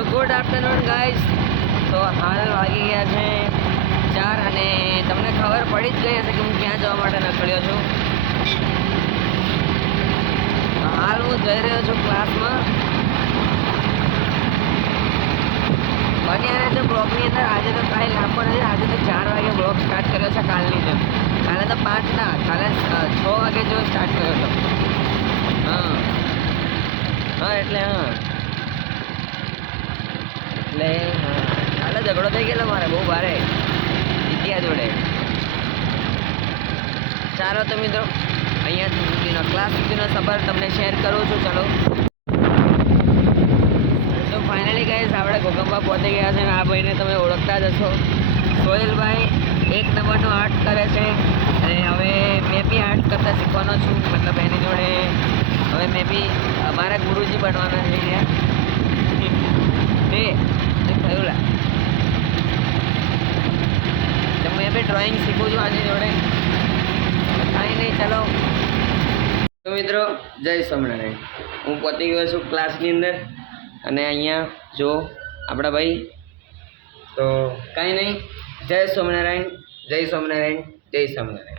તો good afternoon guys. તો હાલ વાગી ગયા છે 4 અને તમને ખબર પડી જ ગઈ હશે કે હું ક્યાં જવા માટે નીકળ્યો છું. હાલ હું જઈ રહ્યો છું ક્લાસમાં. બન્યા રહેજો બ્લોગની અંદર. આજે તો કાંઈ લાંબો નથી. આજે તો 4 વાગે બ્લોગ સ્ટાર્ટ કર્યો છે કાલની જેમ. કાલે તો 5 ના, કાલે 6 વાગે જો સ્ટાર્ટ કર્યો હતો. હા એટલે કાલે ઝઘડો થઈ ગયેલો મારે બહુ ભારે જીત્યા જોડે. ચાલો તો મિત્રો અહીંયા સુધીનો ક્લાસ સુધીનો સફર તમને શેર કરું છું. ચાલો તો ફાઇનલી ગાઈઝ આપણે ગોગંબા પહોંચી ગયા છે. આ ભાઈને તમે ઓળખતા જ હશો. સોહેલભાઈ 1 નંબરનો આર્ટ કરે છે અને હવે મેં બી આર્ટ કરતા શીખવાનો છું. મતલબ એની જોડે હવે મેં બી અમારા ગુરુજી બનવાના થઈ ગયા. થયું લા તો મેં બી ડ્રોઈંગ શીખું છું આની જોડે. કાંઈ નહીં, ચાલો તો મિત્રો જય સ્વામિનારાયણ. હું પહોંચી ગયો છું ક્લાસની અંદર અને અહીંયા જો આપણા ભાઈ. તો કાંઈ નહીં, જય સ્વામિનારાયણ, જય સ્વામિનારાયણ, જય સ્વામિનારાયણ.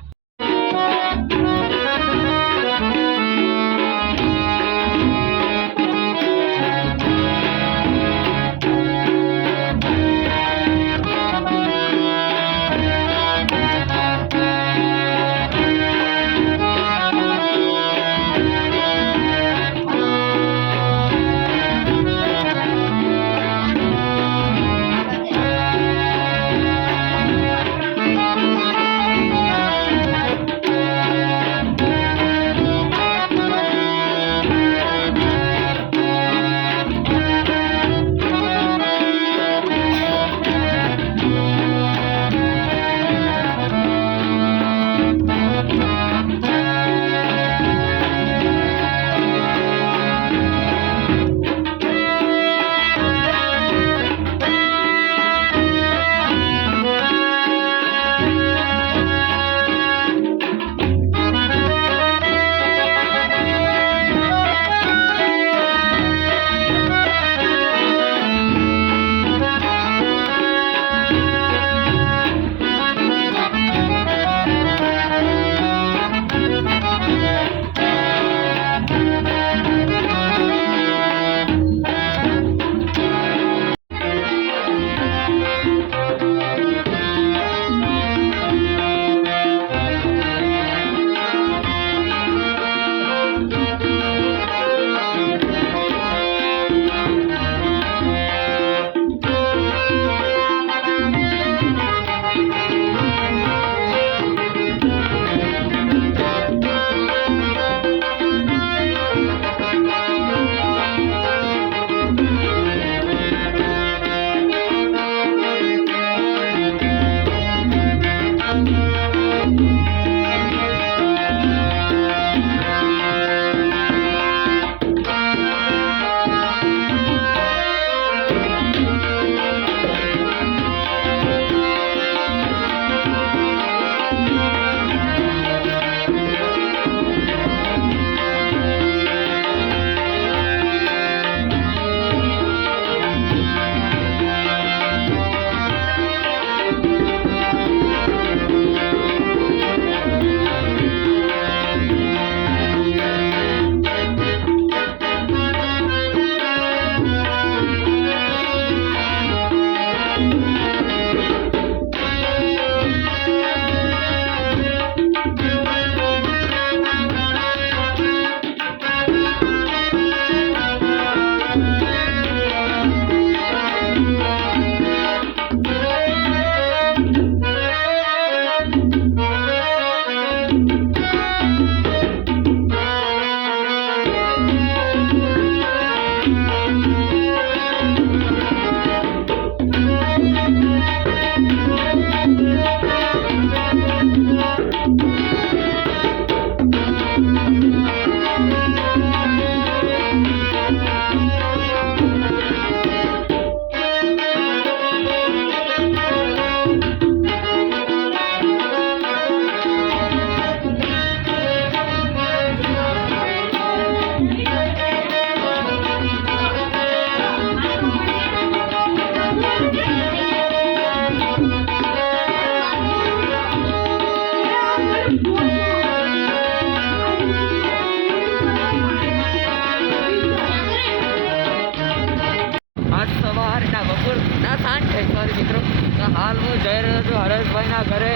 સાંજ થઈ સોરી મિત્રો. તો હાલ હું જઈ રહ્યો છું હરેશભાઈના ઘરે,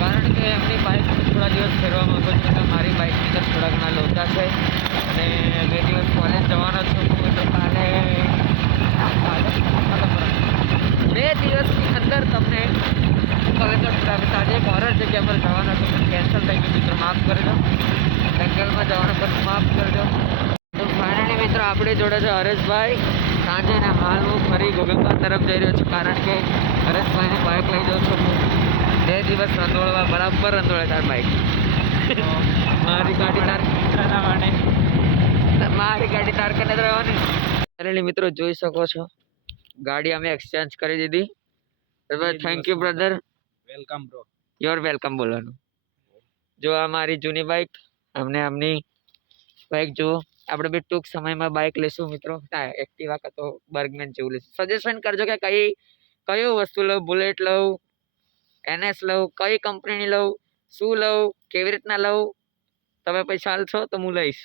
કારણ કે એમની બાઇક થોડા દિવસ ફેરવા માંગુ છું. એટલે મારી બાઇકની અંદર થોડા ઘણા લોચા છે અને 2 દિવસ કોલેજ જવાનો છું. તો કાલે 2 દિવસની અંદર તમને કોલેજ આજે એક હોરર જગ્યા પર જવાનો છું, પણ કેન્સલ થઈ ગયું મિત્રો, માફ કરજો. જંગલમાં જવાનું પણ માફ કરજો. તો ફાઇનલી મિત્રો આપણી જોડે છે હરેશભાઈ. સાંજે ને હાલ હું ફરી ગોગંબા તરફ જઈ રહ્યો છું, કારણ કે હરેશભાઈની બાઇક લઈ જાઉં છું હું 2 દિવસ રંધોળવા. બરાબર રંધોળે તાર બાઇક. મારી ગાડી તાર મારી ગાડી તાર કને જ રહેવાની. ફાઇનલી મિત્રો જોઈ શકો છો ગાડી અમે એક્સચેન્જ કરી દીધી. Thank you brother. Welcome bro. Your welcome બોલવાનું. જો આ મારી જૂની બાઇક, અમને આમની બાઇક જુઓ. આપણે બી ટૂંક સમયમાં બાઇક લઈશું મિત્રો. હા, એક્ટિવા કાં તો બર્ગમેન જેવું લઈશું. સજેશન કરજો કે કયું વસ્તુ લઉં, બુલેટ લઉં, NS લઉં, કઈ કંપનીની લઉં, શું લઉં, કેવી રીતના લઉં. તમે પૈસા હાલશો તો હું લઈશ.